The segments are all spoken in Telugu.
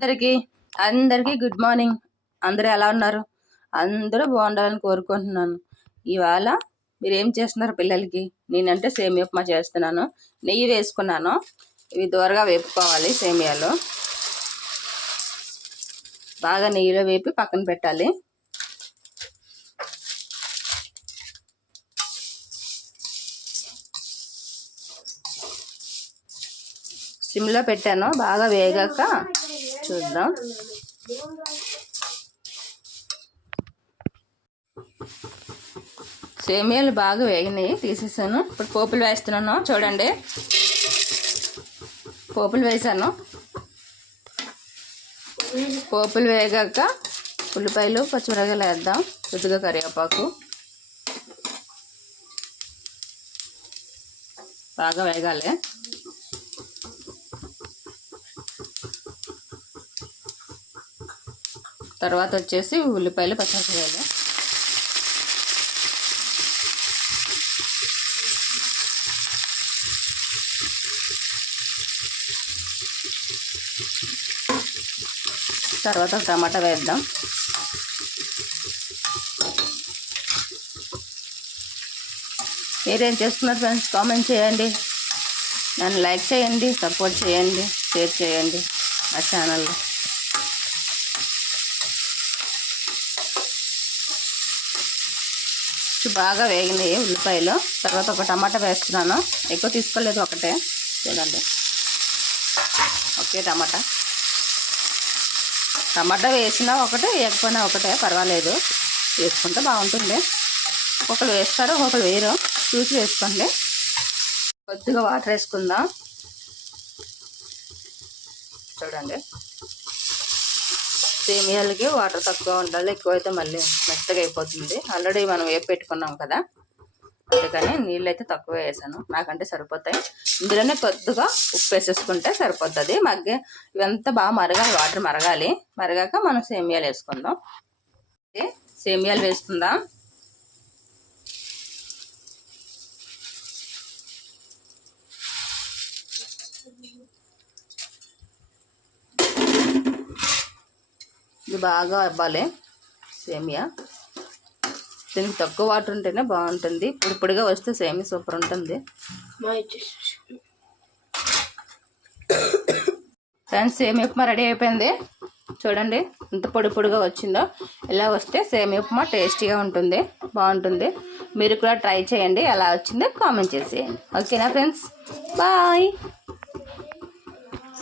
అందరికీ గుడ్ మార్నింగ్. అందరూ ఎలా ఉన్నారు? అందరూ బాగుండాలని కోరుకుంటున్నాను. ఇవాళ మీరు ఏం చేస్తున్నారు పిల్లలకి? నేనంటే సేమియా ఉప్మా చేస్తున్నాను. నెయ్యి వేసుకున్నాను. ఇవి దూరగా వేపుకోవాలి. సేమియాలు బాగా నెయ్యిలో వేపి పక్కన పెట్టాలి. సిమ్లో పెట్టాను. బాగా వేగాక చూద్దాం. సేమియాలు బాగా వేగినాయి, తీసేసాను. ఇప్పుడు పోపులు వేస్తున్నాను. చూడండి, పోపులు వేసాను. పోపులు వేగాక ఉల్లిపాయలు పచ్చిమిరపకాయలు వేద్దాం. కొద్దిగా కరివేపాకు బాగా వేగాలి. తర్వాత వచ్చేసి ఉల్లిపాయలు పచ్చిమిరపకాయలు తర్వాత టమాటా వేద్దాం. మీరేం చేస్తున్నారు ఫ్రెండ్స్? కామెంట్ చేయండి, నన్ను లైక్ చేయండి, సపోర్ట్ చేయండి, షేర్ చేయండి మా ఛానల్లో. బాగా వేగినాయి ఉల్లిపాయలు. తర్వాత ఒక టమాటా వేస్తున్నాను. ఎక్కువ తీసుకోలేదు, ఒకటే. చూడండి, ఓకే. టమాటా వేసినా ఒకటే, వేయకపోయినా ఒకటే, పర్వాలేదు. వేసుకుంటే బాగుంటుంది. ఒకరు వేస్తారు, ఒకరు వేయరు. చూసి వేసుకోండి. కొద్దిగా వాటర్ వేసుకుందాం. చూడండి, సేమియాలకి వాటర్ తక్కువ ఉండాలి. ఎక్కువైతే మళ్ళీ మెత్తగా అయిపోతుంది. ఆల్రెడీ మనం వేపు పెట్టుకున్నాం కదా, అందుకని నీళ్ళు అయితే తక్కువ వేసాను. నాకంటే సరిపోతాయి. ఇందులోనే కొద్దిగా ఉప్పు వేసేసుకుంటే సరిపోతుంది. ఇవంతా బాగా మరగాలి, వాటర్ మరగాలి. మరగాక మనం సేమియాలు వేసుకుందాం. సేమియాలు వేసుకుందాం. ఇది బాగా అవ్వాలి సేమియా. దీనికి తక్కువ వాటర్ ఉంటేనే బాగుంటుంది. పొడిగా వస్తే సేమియా సూపర్ ఉంటుంది. ఫ్రెండ్స్, సేమియా ఉప్మా రెడీ అయిపోయింది. చూడండి ఎంత పొడిగా వచ్చిందో. ఇలా వస్తే సేమియా ఉప్మా టేస్టీగా ఉంటుంది, బాగుంటుంది. మీరు కూడా ట్రై చేయండి. ఎలా వచ్చిందో కామెంట్ చేసేయండి. ఓకేనా ఫ్రెండ్స్? బాయ్.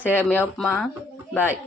సేమియా ఉప్మా బాయ్.